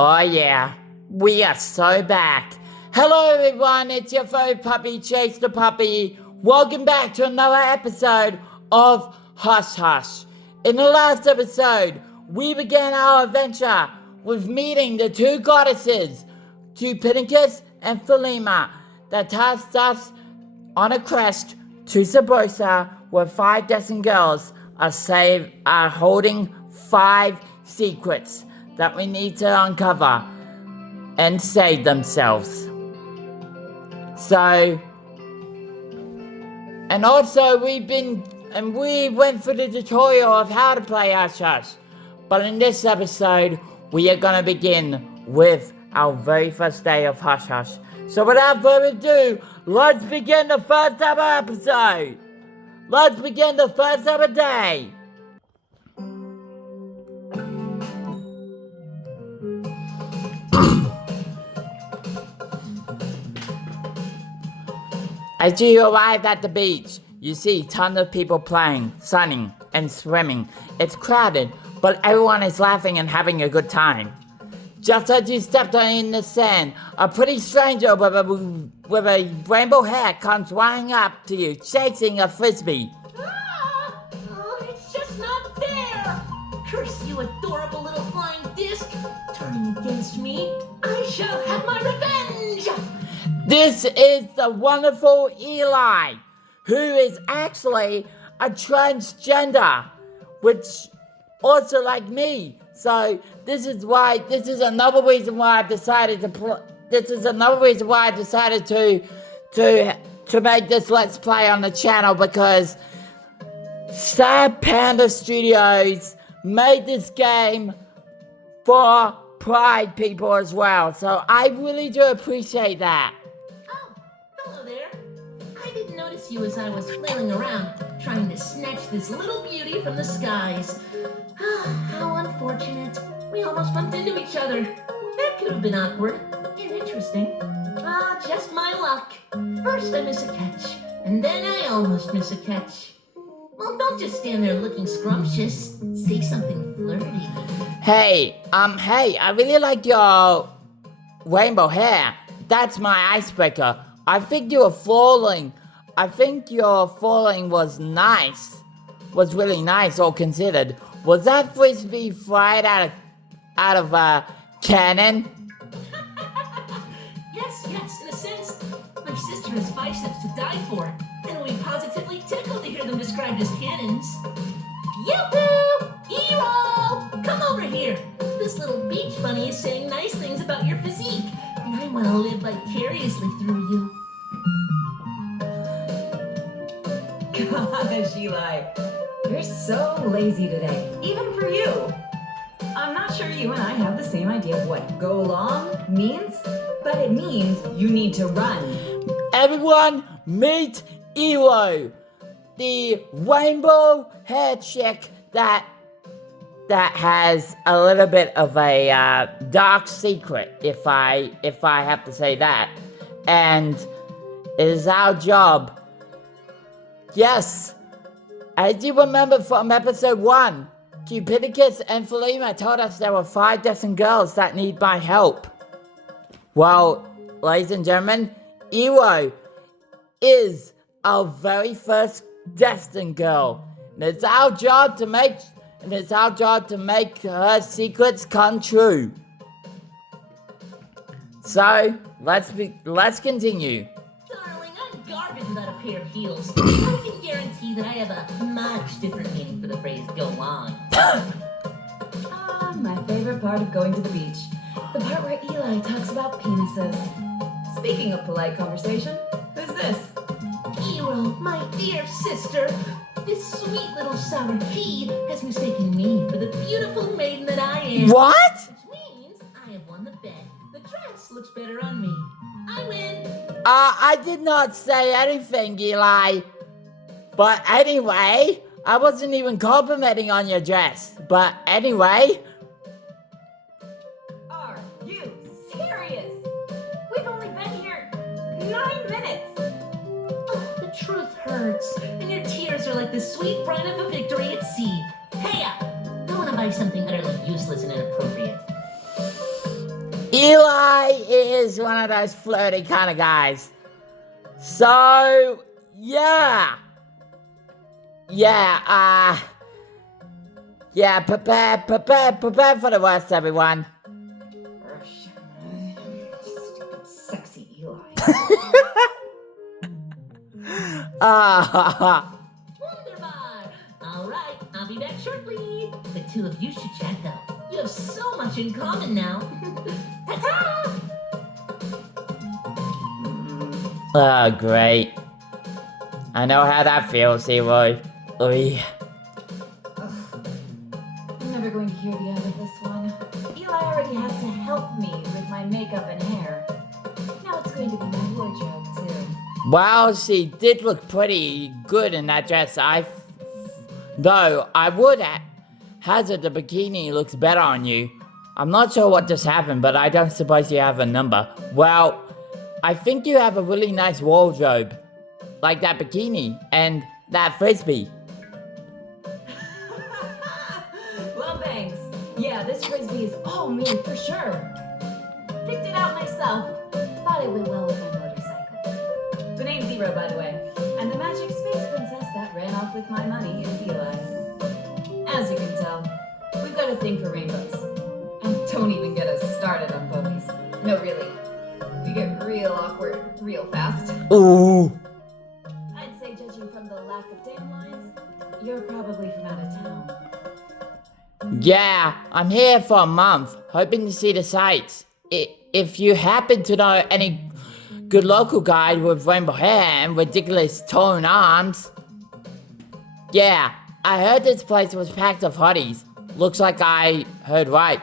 Oh yeah, we are so back. Hello everyone, it's your furry puppy, Chase the Puppy. Welcome back to another episode of Hush Hush. In the last episode, we began our adventure with meeting the two goddesses, Cupidicus and Philema, that tasked us on a quest to Sabosa, where 5 destined girls are holding 5 secrets that we need to uncover and save themselves. So, and also we went through the tutorial of how to play Hush Hush. But in this episode, we are gonna begin with our very first day of Hush Hush. So without further ado, let's begin the first ever episode. Let's begin the first ever day. As you arrive at the beach, you see tons of people playing, sunning, and swimming. It's crowded, but everyone is laughing and having a good time. Just as you stepped in the sand, a pretty stranger with a rainbow hair comes running up to you, chasing a frisbee. It's just not fair! Curse you, adorable little flying disc! Turning against me, I shall have my revenge! This is the wonderful Eli, who is actually a transgender, which also like me. So this is another reason why I decided to make this Let's Play on the channel, because Sad Panda Studios made this game for Pride people as well. So I really do appreciate that. Hello there. I didn't notice you as I was flailing around, trying to snatch this little beauty from the skies. How unfortunate. We almost bumped into each other. That could have been awkward and interesting. Just my luck. First I miss a catch, and then I almost miss a catch. Well, don't just stand there looking scrumptious. Say something flirty. Hey, I really like your rainbow hair. That's my icebreaker. I think your falling was nice. Was really nice, all considered. Was that frisbee fired out of a cannon? Yes, in a sense. My sister has biceps to die for, and we positively tickled to hear them described as cannons. Yoo-hoo! E-roll! Come over here. This little beach bunny is saying nice things about your physique, and I want to live vicariously through you. Gosh, Eli, you're so lazy today, even for you. I'm not sure you and I have the same idea of what go long means, but it means you need to run. Everyone, meet Elo, the rainbow hair chick that has a little bit of a dark secret, if I have to say that, and it is our job. Yes, as you remember from episode 1, Cupidicus and Philema told us there were 5 destined girls that need my help. Well, ladies and gentlemen, Elo is our very first destined girl. And it's our job to make her secrets come true. So, let's continue. Darling, I'm garbage without a pair of heels. I can guarantee that I have a much different meaning for the phrase go long. My favorite part of going to the beach. The part where Eli talks about penises. Speaking of polite conversation, who's this? Hero, my dear sister, this sweet little sour pea has mistaken me for the beautiful maiden that I am. What? Which means I have won the bet. The dress looks better on me. I win. I did not say anything, Eli. But anyway, I wasn't even complimenting on your dress. But anyway. Are you serious? We've only been here 9 minutes. Oh, the truth hurts, and your tears are like the sweet brine of a victory at sea. Hey up! I want to buy something utterly useless and inappropriate. Eli is one of those flirty kind of guys. So, yeah. Yeah, prepare for the worst, everyone. Stupid, sexy Eli. Wonderbar! Alright, I'll be back shortly. The two of you should chat though. You have so much in common now. Ta-ta! Oh, great. I know how that feels, Eli. Oy. I'm never going to hear the end of this one. Eli already has to help me with my makeup and hair. Now it's going to be my wardrobe, too. Well, she did look pretty good in that dress. Though, I would hazard the bikini looks better on you. I'm not sure what just happened, but I don't suppose you have a number. Well, I think you have a really nice wardrobe. Like that bikini and that frisbee. Well, thanks. Yeah, this frisbee is all me for sure. Picked it out myself. Thought it went well with my motorcycle. The name's Zero, by the way. And the magic space princess that ran off with my money is Eli. As you can tell, we've got a thing for rainbows. And don't even get us started on ponies. No, really. We get real awkward real fast. Ooh. I'd say, judging from the lack of dandelions, you're probably from out of town. Yeah, I'm here for a month, hoping to see the sights. If you happen to know any good local guide with rainbow hair and ridiculous toned arms. Yeah, I heard this place was packed of hotties. Looks like I heard right.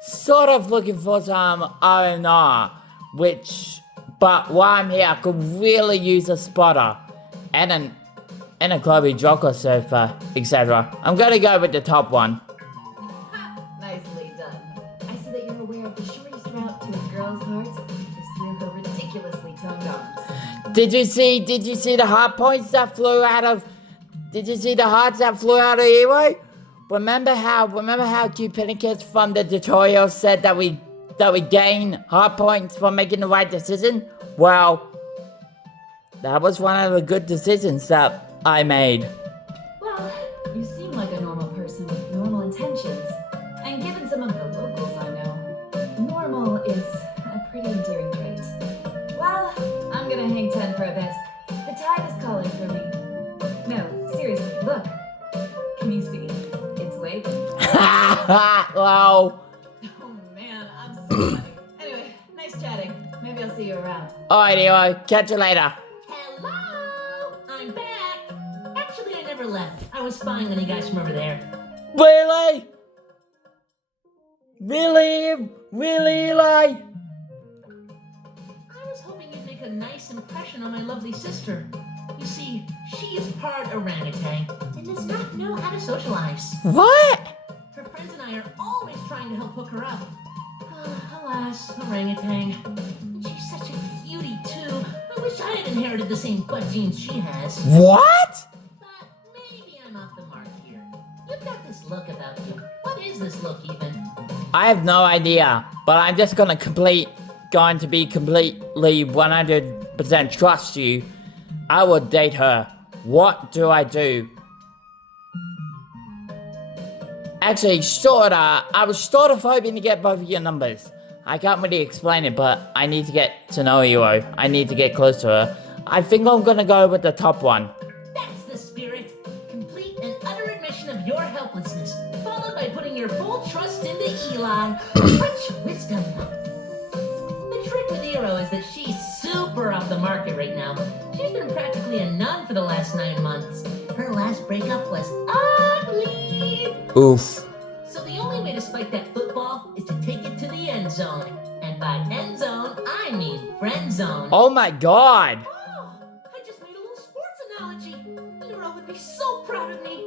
Sort of looking for some R&R, but while I'm here, I could really use a spotter. And a Chloe Joker sofa, etc. I'm gonna go with the top one. Nicely done. I see that you're aware of the shortest route to a girl's heart is through her ridiculously toned arms. Did you see the heart points that flew out of? Did you see the hearts that flew out of Ewo? Remember how Cupidicus from the tutorial said that we gain heart points for making the right decision? Well, that was one of the good decisions that I made. Well, you seem like a normal person with normal intentions. And given some of the locals I know, normal is a pretty endearing trait. Well, I'm gonna hang 10 for a bit. The tide is calling for me. No, seriously, look. Can you see? It's late. Wow. Oh man, I'm so funny. Anyway, nice chatting. Maybe I'll see you around. Alright, Ewo, catch you later. Hello! I'm back! Actually, I never left. I was spying on you guys from over there. Really? Really, Eli? I was hoping you'd make a nice impression on my lovely sister. You see, she is part orangutan and does not know how to socialize. What? Her friends and I are always trying to help hook her up. Alas, orangutan. And she's such a cutie, too. I wish I had inherited the same butt genes she has. What? But maybe I'm off the mark here. You've got this look about you. What is this look, even? I have no idea, but I'm just going to be completely 100% trust you. I will date her. What do I do? Actually, I was sort of hoping to get both of your numbers. I can't really explain it, but I need to get to know you. I need to get close to her. I think I'm gonna go with the top one. That's the spirit. Complete and utter admission of your helplessness, followed by putting your full trust into Eli. Such wisdom. The trick with Eero is that she's super off the market right now. She's been practically a nun for the last 9 months. Her last breakup was ugly. Oof. So the only way to spike that football is to take it to the end zone. And by end zone, I mean friend zone. Oh my god. Oh, I just made a little sports analogy. Eero would be so proud of me.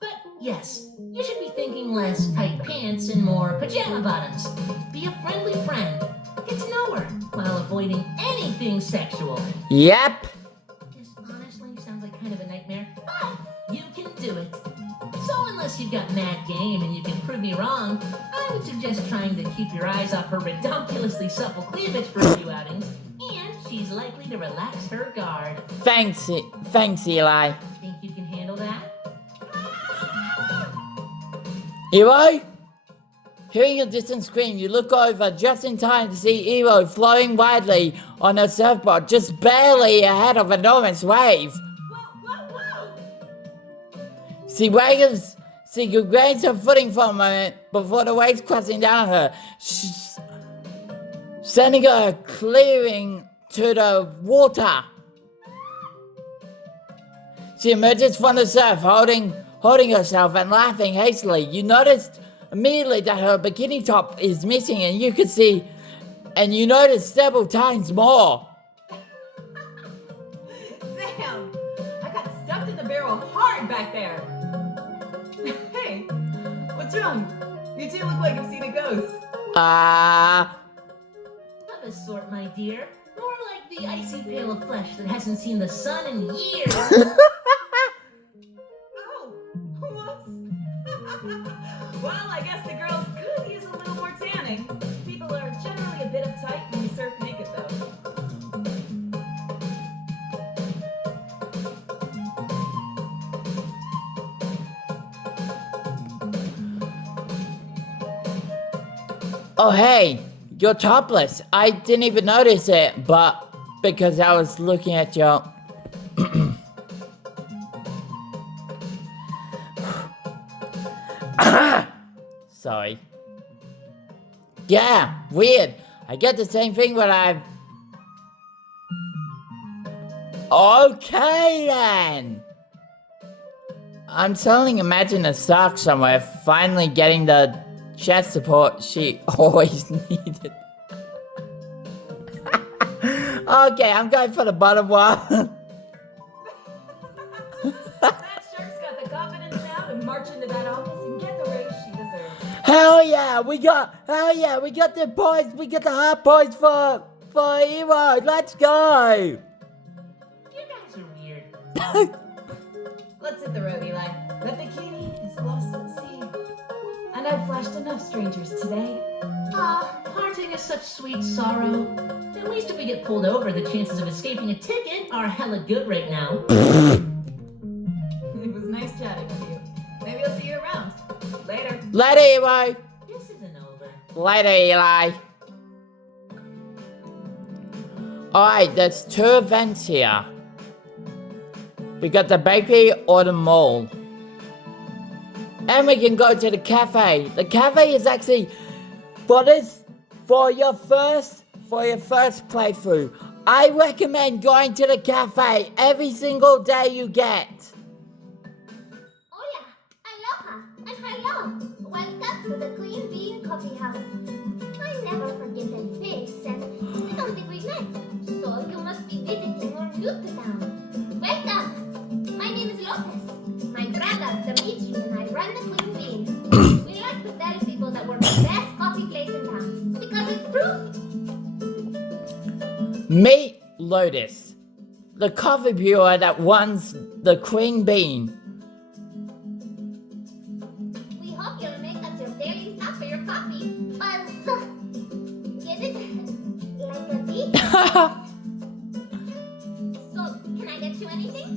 But yes, you should be thinking less tight pants and more pajama bottoms. Be a friendly friend. Get to know her while avoiding anything sexual. Yep. This honestly sounds like kind of a nightmare, but you can do it. So unless you you've got mad game and you can prove me wrong, I would suggest trying to keep your eyes off her redonkulously supple cleavage for a few outings, and she's likely to relax her guard. Thanks, Eli. Think you can handle that? Hero? Hearing a distant scream, you look over just in time to see Hero flowing widely on a surfboard, just barely ahead of an enormous wave. Whoa! She regains her footing for a moment before the waves crashing down on her, sending her clearing to the water. She emerges from the surf, holding herself and laughing hastily. You noticed immediately that her bikini top is missing, and you notice several times more. Sam! I got stuffed in the barrel hard back there! Hey, what's wrong? You two look like you've seen a ghost. Of a sort, my dear. More like the icy pail of flesh that hasn't seen the sun in years. Oh, whoops. Well, I guess the girls could use a little more tanning. People are generally a bit uptight when you surf naked, though. Oh hey, you're topless. I didn't even notice it, but because I was looking at your... Sorry. Yeah, weird. I get the same thing when I'm... Okay then! I'm suddenly imagining a shark somewhere finally getting the chest support she always needed. Okay, I'm going for the bottom one. That shark's got the confidence now to march into that office and get the raise she deserves. Hell yeah, we got the points, we got the hard points for Hero. Let's go. You guys are weird. Let's hit the road, Eli. The bikini is lost at sea. And I've flashed enough strangers today. Parting is such sweet sorrow. At least if we get pulled over, the chances of escaping a ticket are hella good right now. It was nice chatting with you. Maybe I'll see you around. Later. Later, Hero. This isn't over. Later, Eli. Alright, there's 2 events here. We got the bakery or the mall. And we can go to the cafe. The cafe is actually for your first playthrough. I recommend going to the cafe every single day you get. Hola, aloha, and hello. Welcome to the Queen Bean Coffee House. I never forget that face, and I don't think we met. So you must be visiting or new to town. Welcome. My name is Lopez. My brother, Dimitri, and I run the Queen Bean. We like to tell people that we're the best coffee place in town, because it's true. Meet Lotus, the coffee brewer that runs the Queen Bean. We hope you'll make us your daily stop for your coffee. Buzz. Get it? Like a tea? So, can I get you anything?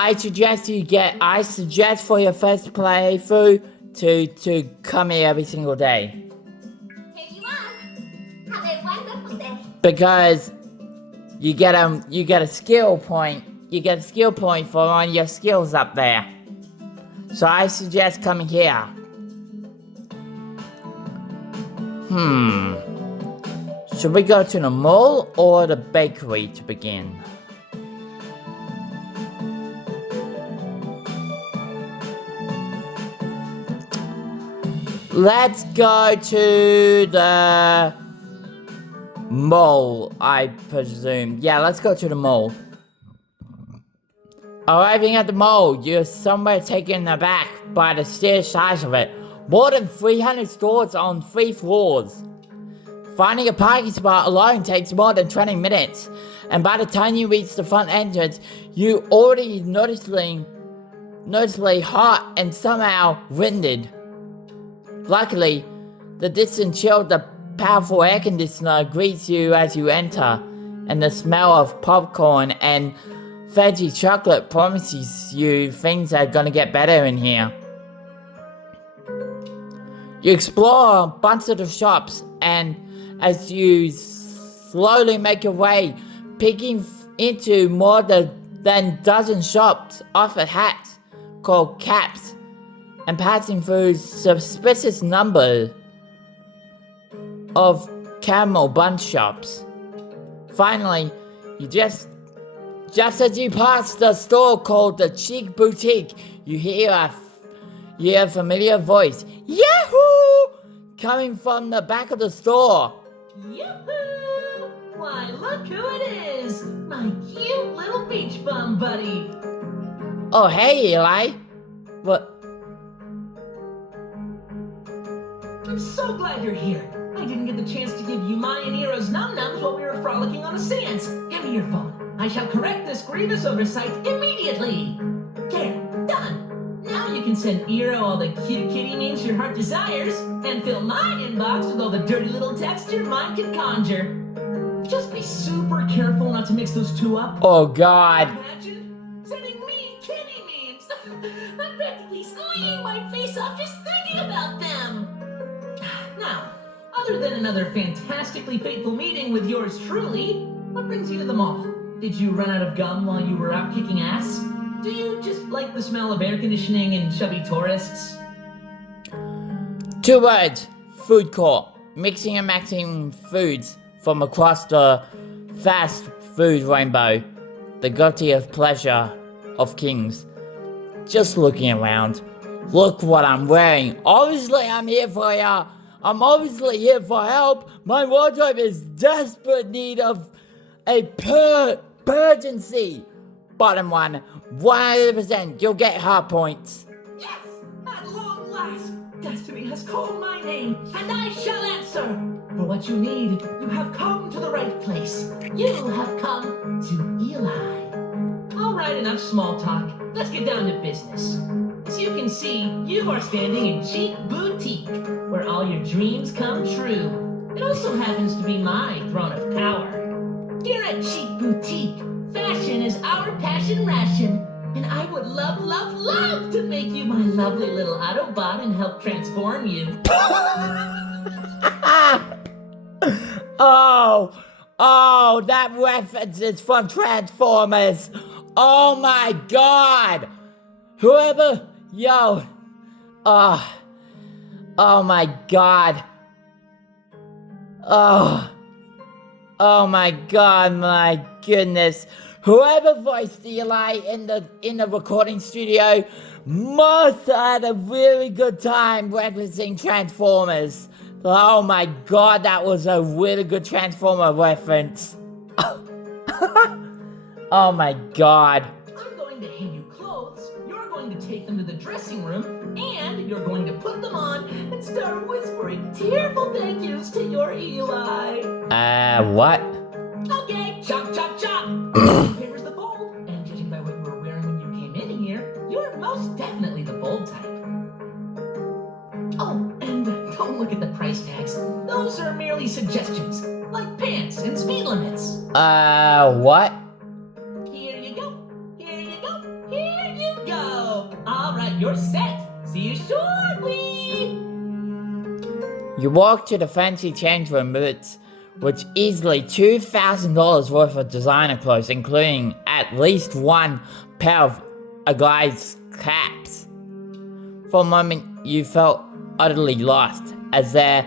I suggest for your first playthrough to come here every single day. Here you are. Have a wonderful day. Because you get a skill point. You get a skill point for one of your skills up there. So I suggest coming here. Should we go to the mall or the bakery to begin? Let's go to the mall, I presume. Yeah, let's go to the mall. Arriving at the mall, you're somewhere taken aback by the sheer size of it. More than 300 stores on 3 floors. Finding a parking spot alone takes more than 20 minutes. And by the time you reach the front entrance, you already noticeably hot and somehow winded. Luckily, the distant chill of the powerful air conditioner greets you as you enter, and the smell of popcorn and veggie chocolate promises you things are gonna get better in here. You explore a bunch of the shops, and as you slowly make your way, peeking into more than dozen shops offer hats called caps, and passing through suspicious number of caramel bun shops. Finally, you just as you pass the store called the Cheek Boutique, you hear a familiar voice, Yahoo! Coming from the back of the store. Yoo-hoo! Why, look who it is! My cute little beach bum buddy! Oh, hey, Eli. What? I'm so glad you're here. I didn't get the chance to give you mine and Eero's num-nums while we were frolicking on the sands. Give me your phone. I shall correct this grievous oversight immediately. There, done. Now you can send Eero all the cute kitty memes your heart desires and fill my inbox with all the dirty little text your mind can conjure. Just be super careful not to mix those two up. Oh, God. Imagine sending me kitty memes. I'm practically squealing my face off just thinking about them. Now, other than another fantastically fateful meeting with yours truly, what brings you to the mall? Did you run out of gum while you were out kicking ass? Do you just like the smell of air conditioning and chubby tourists? 2 words. Food court. Mixing and matching foods from across the fast food rainbow. The guilty of pleasure of kings. Just looking around. Look what I'm wearing. Obviously I'm here for ya. I'm obviously here for help. My wardrobe is desperate need of a urgency. Bottom one, 100%, you'll get hard points. Yes! At long last, destiny has called my name, and I shall answer. For what you need, you have come to the right place. You have come to Eli. All right, enough small talk. Let's get down to business. As you can see, you are standing in Cheek Boutique, where all your dreams come true. It also happens to be my throne of power. Here at Cheek Boutique, fashion is our passion ration, and I would love, love, love to make you my lovely little Autobot and help transform you. Oh, that reference is from Transformers. Oh my God. Whoever, oh my God. Oh my God, my goodness. Whoever voiced Eli in the recording studio must have had a really good time referencing Transformers. Oh my God, that was a really good Transformer reference. Oh my God. I'm going to hand you clothes, you're going to take them to the dressing room, and you're going to put them on and start whispering tearful thank yous to your Eli. What? Okay, chop, chop, chop. Here's the fold, and judging by what you were wearing when you came in here, you're most definitely the bold type. Oh, and don't look at the price tags. Those are merely suggestions, like pants and speed limits. What? Here you go. Here you go. Here you go. All right, you're set. See you shortly. You walk to the fancy change room, which easily $2,000 worth of designer clothes, including at least one pair of a guy's caps. For a moment, you felt utterly lost, as there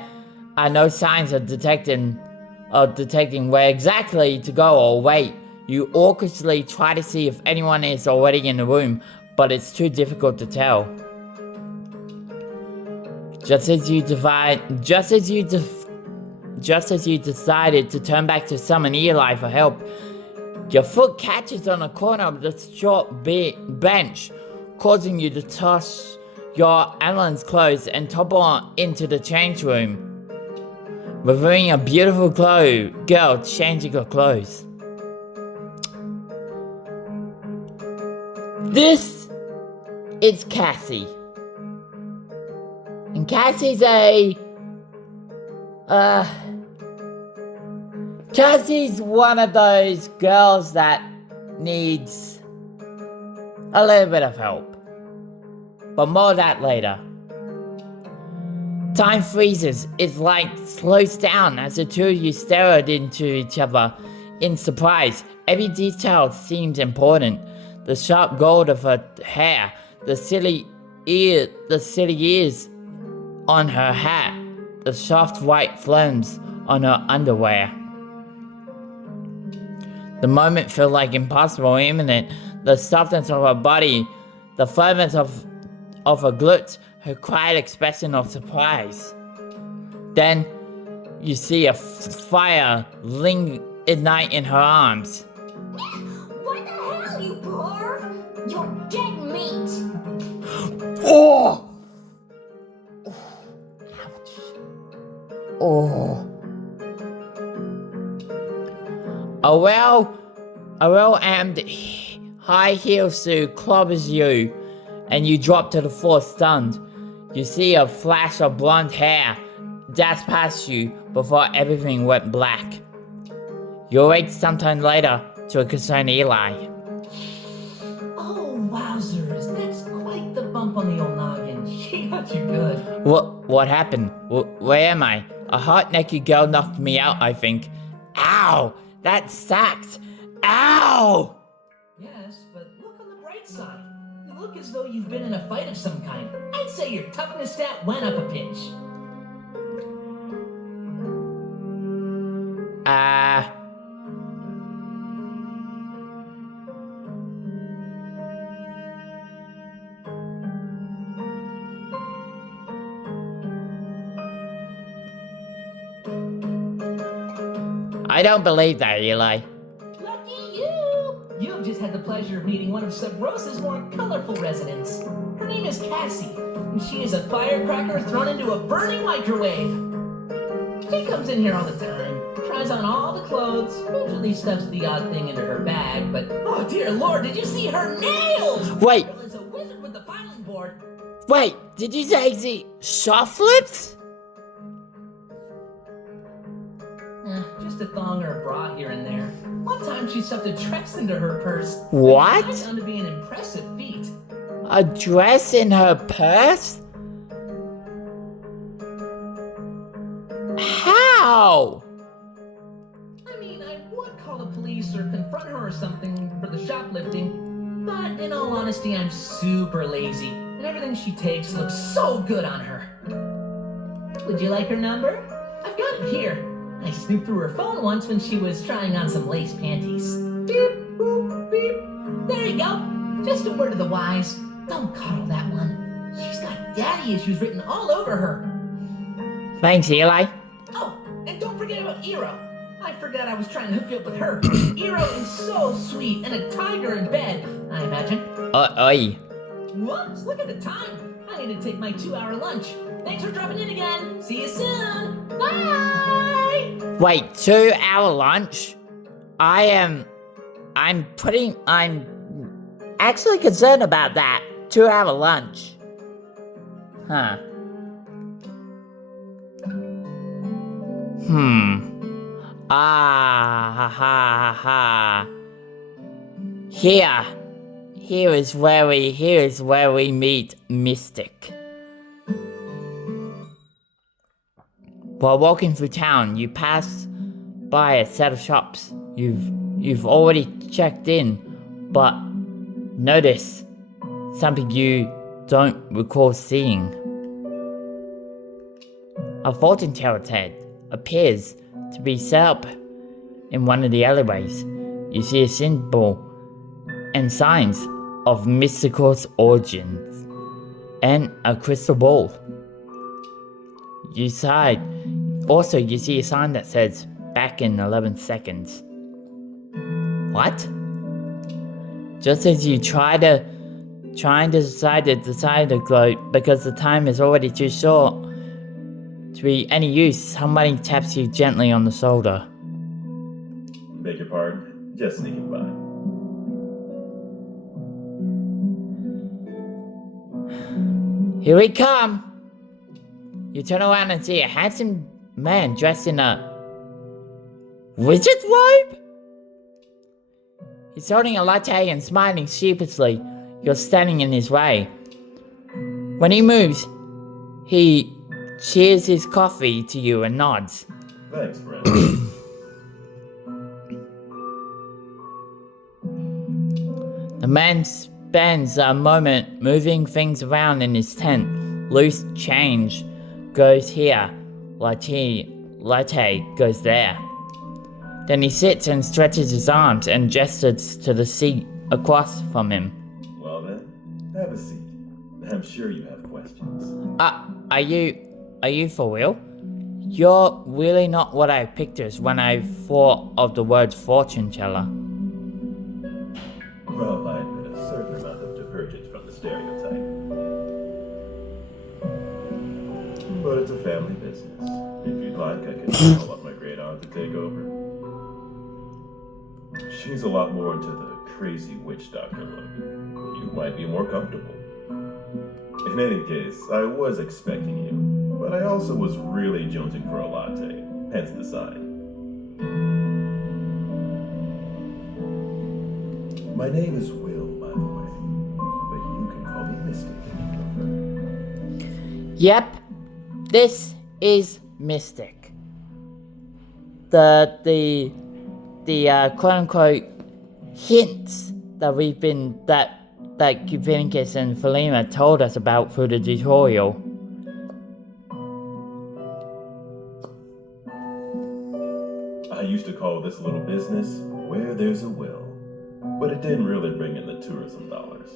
are no signs of detecting where exactly to go or wait. You awkwardly try to see if anyone is already in the room, but it's too difficult to tell. Just as you decided to turn back to summon Eli for help, your foot catches on a corner of the short bench, causing you to toss your Alan's clothes and topple into the change room, revealing a beautiful girl changing her clothes. it's Cassie. And Cassie's Cassie's one of those girls that needs a little bit of help. But more of that later. Time freezes. It's like slows down as the two of you stare into each other in surprise. Every detail seems important. The sharp gold of her hair, the silly ears on her hat, the soft white flames on her underwear. The moment feels like impossible, imminent. The softness of her body, the firmness of her glutes, her quiet expression of surprise. Then you see a fire ignite in her arms. What the hell, you perv? You're dead meat. Oh! Ouch. Oh. A well-aimed high heel shoe clobbers you, and you drop to the floor stunned. You see a flash of blonde hair dash past you before everything went black. You awake sometime later to a concerned Eli. Oh, wowzers, that's quite the bump on the old noggin. She got you good. What happened? Where am I? A hot-naked girl knocked me out, I think. Ow! That sucked! Ow! Yes, but look on the bright side. You look as though you've been in a fight of some kind. I'd say your toughness stat went up a pinch. I don't believe that, Eli. Lucky you! You've just had the pleasure of meeting one of Sub Rosa's more colorful residents. Her name is Cassie, and she is a firecracker thrown into a burning microwave. She comes in here all the time, tries on all the clothes, usually stuffs the odd thing into her bag, but oh dear lord, did you see her nails? Wait. Girl is a wizard with the filing board. Wait, did you say the soft lips? Just a thong or a bra here and there. One time she stuffed a dress into her purse. What? It found to be an impressive feat. A dress in her purse? How? I mean, I would call the police or confront her or something for the shoplifting, but in all honesty, I'm super lazy, and everything she takes looks so good on her. Would you like her number? I've got it here. I snooped through her phone once when she was trying on some lace panties. Beep, boop, beep. There you go. Just a word of the wise. Don't coddle that one. She's got daddy issues written all over her. Thanks, Eli. Oh, and don't forget about Iro. I forgot I was trying to hook you up with her. Iro is so sweet and a tiger in bed, I imagine. Oi. Whoops, look at the time. I need to take my 2-hour lunch. Thanks for dropping in again. See you soon. Bye! Wait, 2-hour lunch? I'm actually concerned about that. 2-hour lunch. Huh. Ha ha ha. Here is where we meet Mystic. While walking through town, you pass by a set of shops. You've already checked in, but notice something you don't recall seeing. A fortune teller's head appears to be set up in one of the alleyways. You see a symbol and signs of mystical origins and a crystal ball. You see a sign that says back in 11 seconds. What? Just as you trying to decide to go because the time is already too short to be any use, somebody taps you gently on the shoulder. Beg your pardon, just sneaking by. Here we come! You turn around and see a handsome man dressed in a wizard robe? He's holding a latte and smiling sheepishly. You're standing in his way. When he moves, he cheers his coffee to you and nods. Thanks, friend. The man spends a moment moving things around in his tent. Loose change goes here, latte goes there. Then he sits and stretches his arms and gestures to the seat across from him. Well then, have a seat. I'm sure you have questions. Are you for real? You're really not what I pictured when I thought of the word fortune teller. Well, I admit a certain amount of divergence from the stereotype. But it's a family business. If you'd like, I can call up my great aunt to take over. She's a lot more into the crazy witch doctor look. You might be more comfortable. In any case, I was expecting you, but I also was really jonesing for a latte, hence the sign. My name is Will, by the way, but you can call me Mystic if you prefer. Yep, this is Mystic. The quote unquote hints that that Kupinicus and Philema told us about through the tutorial. I used to call this little business Where There's a Will, but it didn't really bring in the tourism dollars.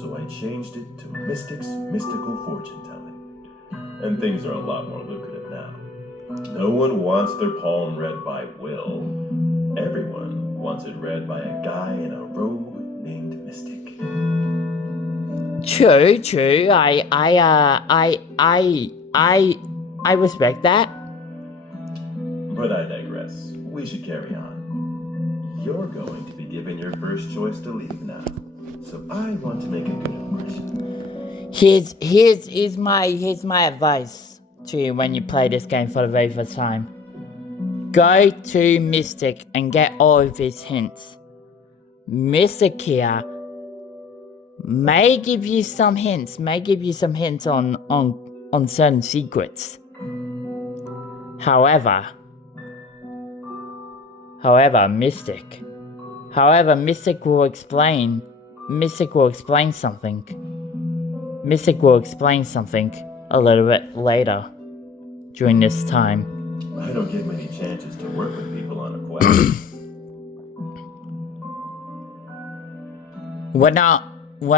So I changed it to Mystic's Mystical Fortune Telling, and things are a lot more lucrative now. No one wants their palm read by Will. Everyone wants it read by a guy in a robe named Mystic. True. I respect that. But I digress. We should carry on. You're going to be given your first choice to leave now, so I want to make a good impression. Here's my advice to you when you play this game for the very first time. Go to Mystic and get all of his hints. Mystic here may give you some hints on certain secrets. However, Mystic will explain something. Mystic will explain something a little bit later during this time. I don't get many chances to work with people on a quest. We're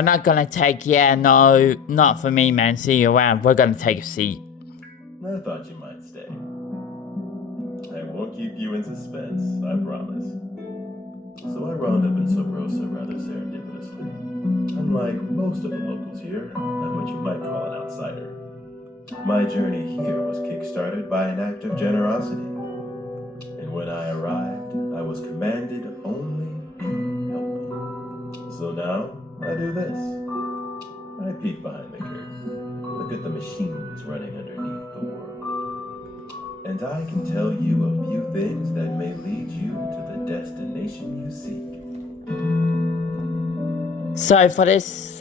not gonna take, no, not for me, man. See you around. We're gonna take a seat. I thought you might stay. I won't keep you in suspense, I promise. So I wound up in Sub Rosa rather serendipitously. Unlike most of the locals here, I'm what you might call an outsider. My journey here was kick-started by an act of generosity. And when I arrived, I was commanded only be helpful. So now, I do this. I peek behind the curtain, look at the machines running underneath the world. And I can tell you a few things that may lead you to the destination you seek. So for this,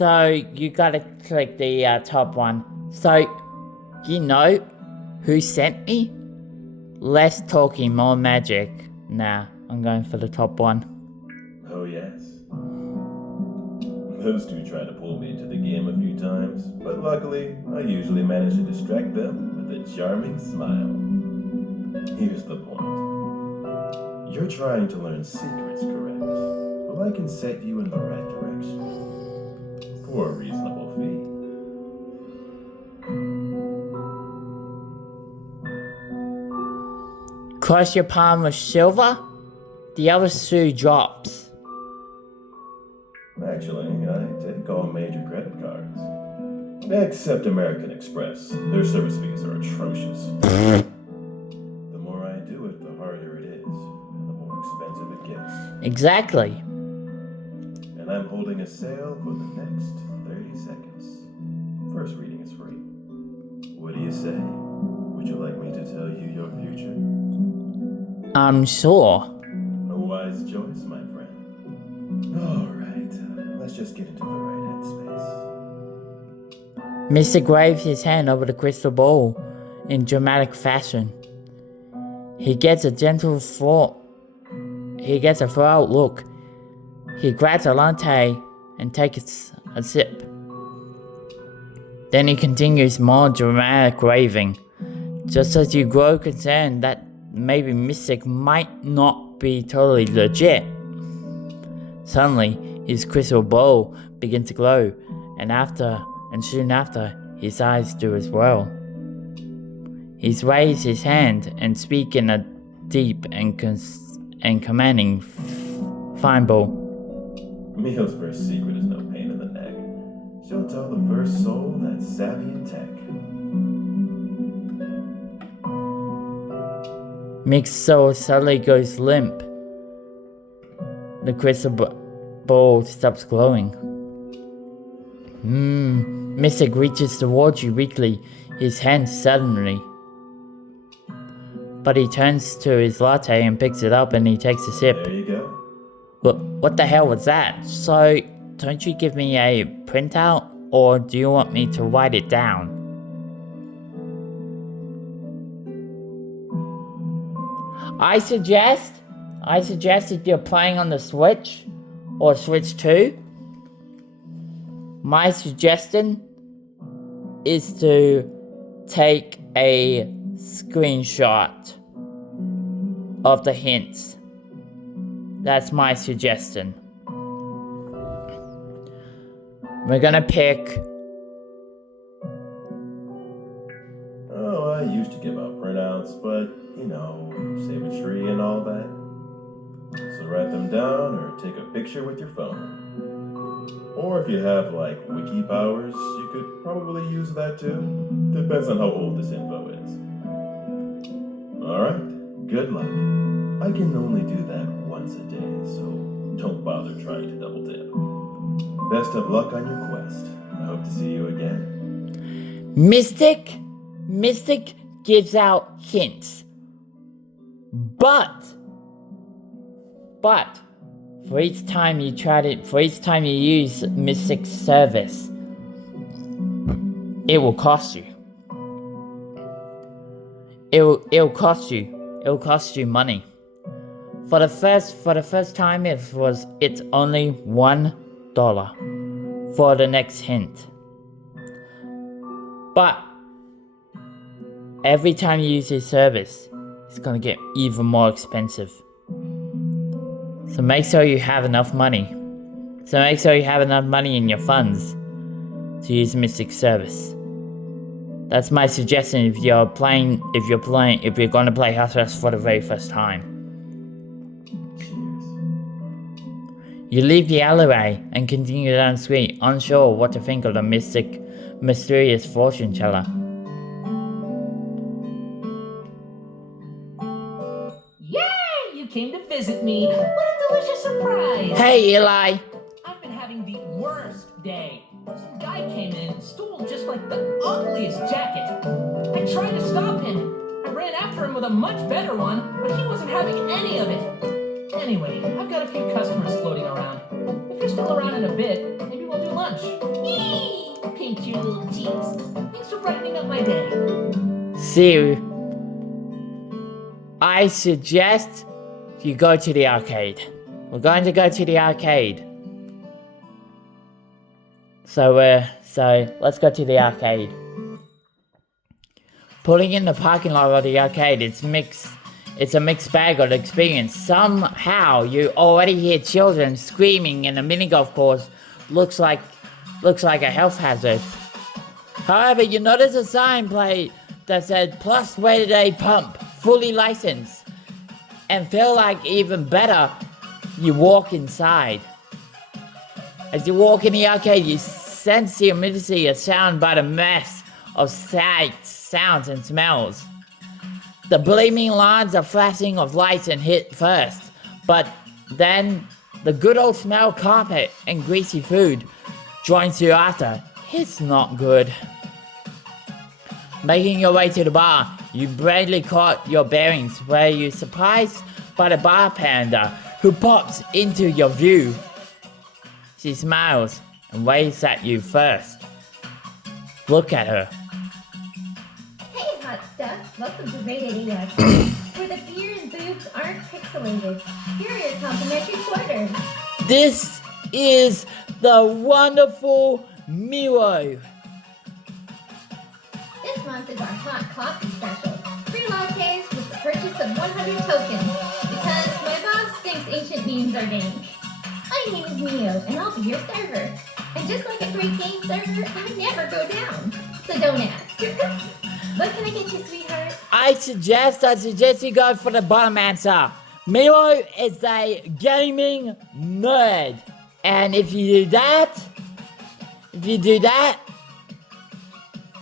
you gotta click the top one. So, you know who sent me? Less talking, more magic. Nah, I'm going for the top one. Oh yes. Those two tried to pull me into the game a few times, but luckily, I usually manage to distract them with a charming smile. Here's the point. You're trying to learn secrets, correct? Well, I can set you in the right direction. For a reasonable fee. Cross your palm with silver, the other shoe drops. Actually, I take all major credit cards. Except American Express. Their service fees are atrocious. The more I do it, the harder it is, and the more expensive it gets. Exactly. And I'm holding holding a sale for the next 30 seconds. First reading is free. What do you say? Would you like me to tell you your future? I'm sure. A wise choice, my friend. Alright, let's just get into the right headspace. Mystic waves his hand over the crystal ball in dramatic fashion. He gets a throat look. He grabs a latte and takes a sip. Then he continues more dramatic raving, just as you grow concerned that maybe Mystic might not be totally legit. Suddenly, his crystal ball begins to glow, and soon after, his eyes do as well. He's raised his hand and speak in a deep and commanding fine ball. Meal's first secret is no pain in the neck. She'll tell the first soul that's savvy in tech. Mick's soul suddenly goes limp. The crystal ball stops glowing. Mystic reaches towards you weakly, his hand suddenly. But he turns to his latte and picks it up and he takes a sip. There you go. What the hell was that? So, don't you give me a printout, or do you want me to write it down? I suggest if you're playing on the Switch, or Switch 2, my suggestion is to take a screenshot of the hints. That's my suggestion. We're gonna pick. Oh, I used to give out printouts, but, save a tree and all that. So write them down or take a picture with your phone. Or if you have, wiki powers, you could probably use that too. Depends on how old this info is. Alright, good luck. I can only do that once a day, so don't bother trying to double dip. Best of luck on your quest. I hope to see you again. Mystic gives out hints. But for each time you use Mystic's service, it will cost you. It'll cost you money. For the first time it's only $1 for the next hint. But every time you use his service, it's gonna get even more expensive. So make sure you have enough money. In your funds to use Mystic service. That's my suggestion if you're gonna play House Arrest for the very first time. You leave the alleyway and continue down the street, unsure what to think of the mysterious fortune teller. Yay! You came to visit me. What a delicious surprise. Hey, Eli! I've been having the worst day. Some guy came in, stole just the ugliest jacket. I tried to stop him. I ran after him with a much better one, but he wasn't having any of it. Anyway, I've got a few customers floating around. If you're still around in a bit, maybe we'll do lunch. Yee! Paint your little cheeks. Thanks for brightening up my day. See, I suggest you go to the arcade. We're going to go to the arcade. So let's go to the arcade. Pulling in the parking lot of the arcade, it's a mixed bag of experience. Somehow you already hear children screaming in the mini golf course. Looks like a health hazard. However, you notice a sign plate that said Plus Rated A Pump, fully licensed. And feel like even better, you walk inside. As you walk in the arcade, you sense the immediacy of sound by the mess of sights, sounds, and smells. The gleaming lines of flashing of lights and hit first, but then the good old smell of carpet and greasy food joins you after. It's not good. Making your way to the bar, you bravely caught your bearings where you're surprised by the bartender who pops into your view. She smiles and waves at you first. Look at her. Hey, hot stuff. Welcome to Rated EX, where the beer and boobs aren't pixelated. Here are your complimentary quarters. This is the wonderful Miro. This month is our hot coffee special. 3 lattes with the purchase of 100 tokens, because my boss thinks ancient memes are dank. My name is Mio, and I'll be your server. And just like a great game server, I never go down. So don't ask. What can I get you, sweetheart? I suggest you go for the bottom answer. Miro is a gaming nerd. And if you do that,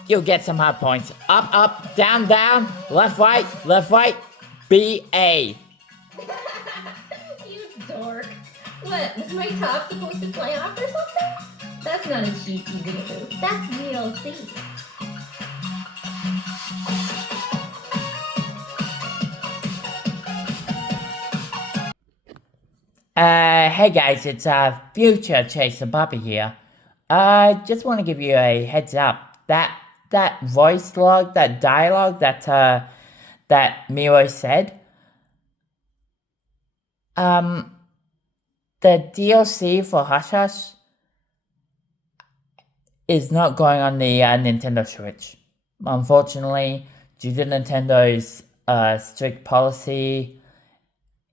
you'll get some hot points. Up, up, down, down, left, right, B-A. You dork. What, was my top supposed to play off or something? That's not a cheat, you weirdo. That's DLC. Hey guys, it's Future Chaser Bobby here. Just want to give you a heads up. That voice log, that dialogue that Miro said, the DLC for Hush Hush is not going on the Nintendo Switch. Unfortunately, due to Nintendo's strict policy,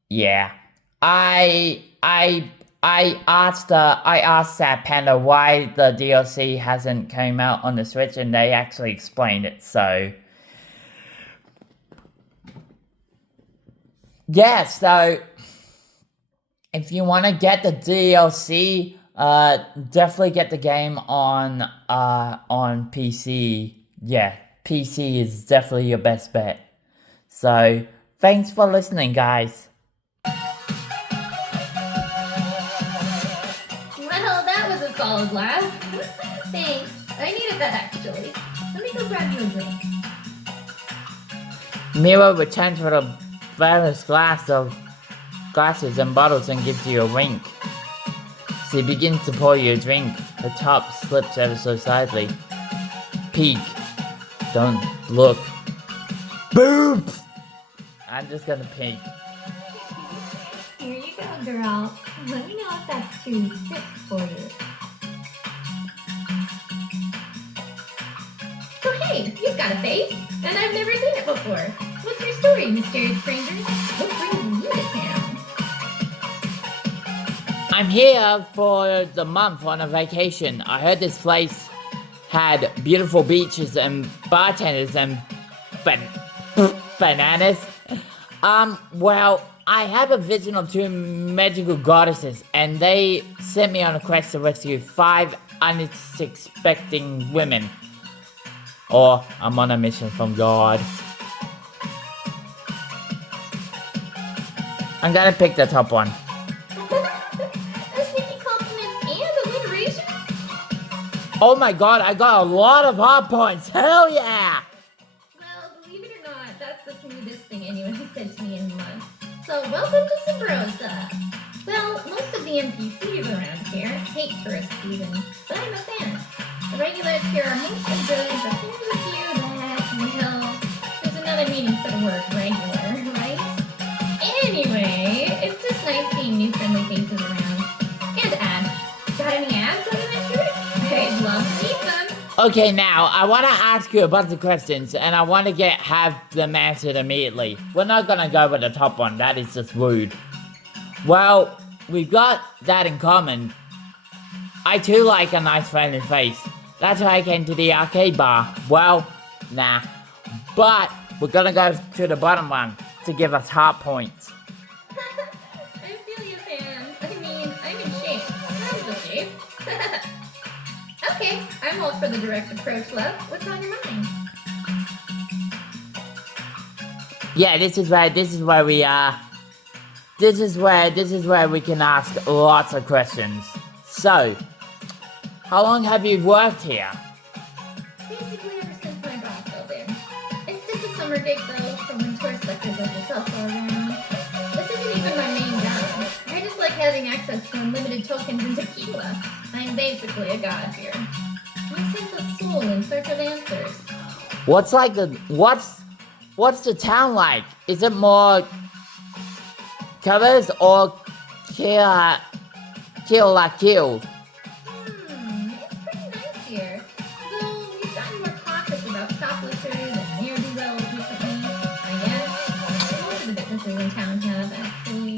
yeah. I asked that Panda why the DLC hasn't came out on the Switch, and they actually explained it. So yeah, so if you want to get the DLC, definitely get the game on PC. Yeah, PC is definitely your best bet. So thanks for listening, guys. Solid laugh. Thanks. I needed that actually. Let me go grab you a drink. Miro returns with a various glasses and bottles and gives you a wink. She begins to pour you a drink. Her top slips ever so slightly. Peek. Don't look. Boop! I'm just gonna peek. Here you go, girl. Let me know if that's too thick for you. So hey, you've got a face, and I've never seen it before. What's your story, mysterious stranger? What brings you to town? I'm here for the month on a vacation. I heard this place had beautiful beaches and bartenders and bananas. Well, I have a vision of 2 magical goddesses, and they sent me on a quest to rescue 5 unsuspecting women. Or I'm on a mission from God. I'm gonna pick the top one. A sneaky compliment and alliteration? Oh my god, I got a lot of hot points. Hell yeah! Well, believe it or not, that's the smoothest thing anyone has said to me in months. So welcome to Sabrosa. Well, most of the NPCs around here hate tourists even, but I'm a fan. The regulars here are mostly good, but there's a few that, well, there's another meaning for the word regular, right? Anyway, it's just nice seeing new friendly faces around. And ads. Got any ads on your shirt? I'd love to meet them. Okay, now, I want to ask you a bunch of questions, and I want to have them answered immediately. We're not gonna go with the top one, that is just rude. Well, we've got that in common. I too like a nice friendly face. That's why I came to the arcade bar. Well, nah. But, we're gonna go to the bottom one to give us hot points. I feel you, fan. I mean, I'm in shape. How's the shape? Okay, I'm all for the direct approach, love. What's on your mind? Yeah, this is where this is where we can ask lots of questions. So, how long have you worked here? Basically ever since my bra filled in. It's just a summer gig though, for when tourist suckers like yourself are around. This isn't even my main job. I just like having access to unlimited tokens and tequila. I'm basically a god here. My sense of soul in search of answers. What's the town like? Is it more colors or kill la kill? It's pretty nice here. Though we've gotten more cautious about shoplifters and ne'er-do-wells recently, I guess. Most of the businesses in town have, actually.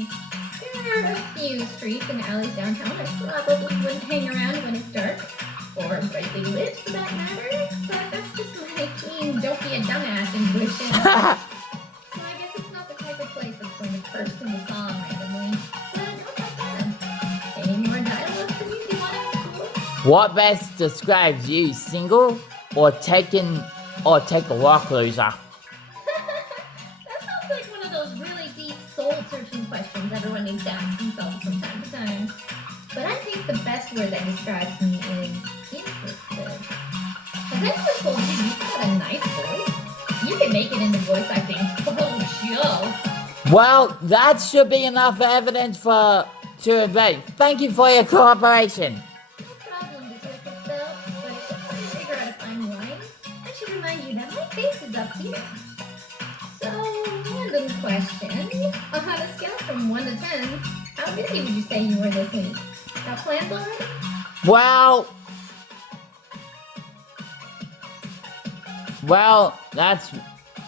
There are a few streets and alleys downtown I probably wouldn't hang around when it's dark. Or brightly lit, for that matter. But that's just my keen don't be a dumbass intuition. So I guess it's not the type of place that's going to burst into song randomly. But not that bad. Any more dialogue from you want to explore? What best describes you, single or take a walk loser? That sounds like one of those really deep, soul-searching questions everyone needs to ask themselves from time to time. But I think the best word that describes me is interested. Has anyone told you you've got a nice voice? You can make it into voice acting. Oh, Joe. Well, that should be enough evidence to debate. Thank you for your cooperation. No problem, Detective Bell. But if you're trying to figure out a fine line, I should remind you that my face is up here. So, random question. On a scale from 1 to 10, how busy would you say you were this week? Got plans already? Well, that's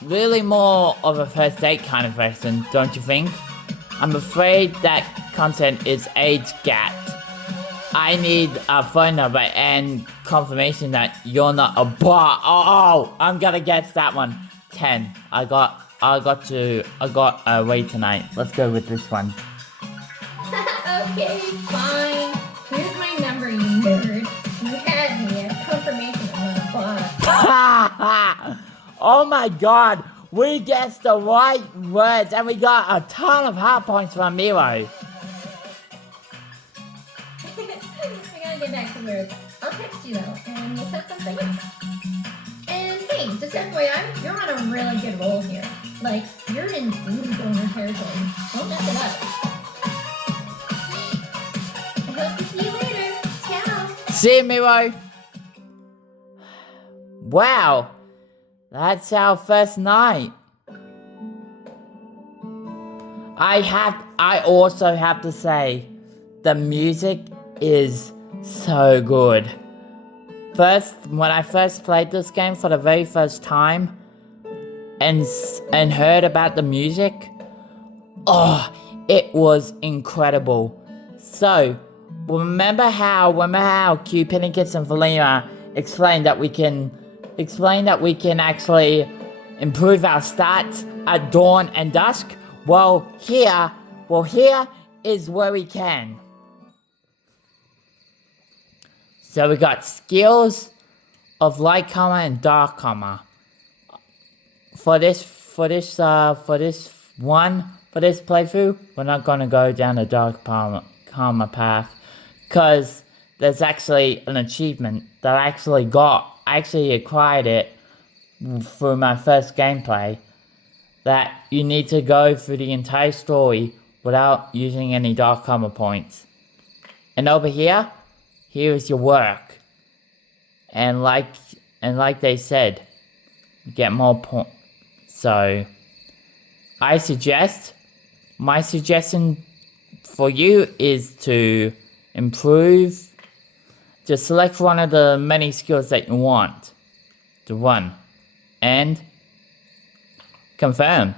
really more of a first date kind of question, don't you think? I'm afraid that content is age gapped. I need a phone number and confirmation that you're not a bot. Oh, I'm gonna guess that one. 10. I got away tonight. Let's go with this one. Okay, fine. Here's my number, you nerd. You had me at confirmation I'm not a bot. Oh my god, we guessed the right words and we got a ton of heart points from Miro. I gotta get back to work. I'll text you though, and we'll set something up. And hey, just FYI, you're on a really good roll here. Like, you're in booty donor territory. Don't mess it up. I hope to see you later. Ciao. See you, Miro. Wow, that's our first night. I also have to say, the music is so good. When I first played this game for the very first time and heard about the music, it was incredible. So, remember how Cupidicus and Valina explained that we can actually improve our stats at dawn and dusk? Well, here is where we can. So we got skills of light karma and dark karma. For this playthrough, we're not gonna go down the dark karma path, cause there's actually an achievement that I actually acquired it through my first gameplay, that you need to go through the entire story without using any dark karma points. And over here is your work. And like they said, you get more points. So my suggestion for you is to improve. Just select one of the many skills that you want to run and confirm.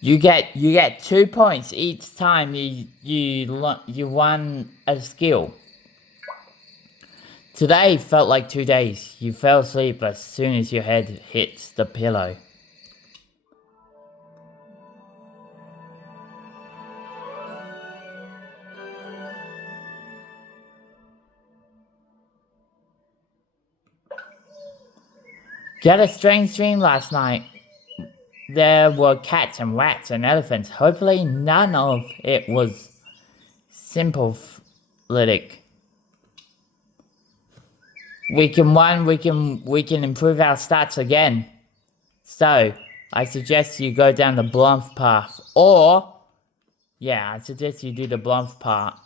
You get 2 points each time you run a skill. Today felt like 2 days. You fell asleep as soon as your head hits the pillow. Got a strange dream last night. there were cats and rats and elephants. Hopefully none of it was syphilitic. We can improve our stats again. So, I suggest you go down the Blumph path. Or, yeah, I suggest you do the Blumph part.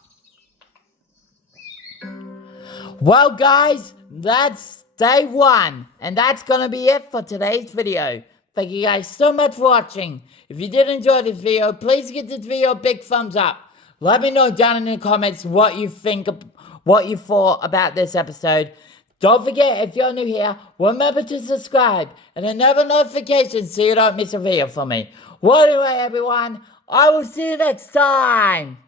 Well, guys, that's day 1. And that's gonna be it for today's video. Thank you guys so much for watching. If you did enjoy this video, please give this video a big thumbs up. Let me know down in the comments what you thought about this episode. Don't forget, if you're new here, remember to subscribe and enable notifications so you don't miss a video from me. Well, anyway, everyone, I will see you next time.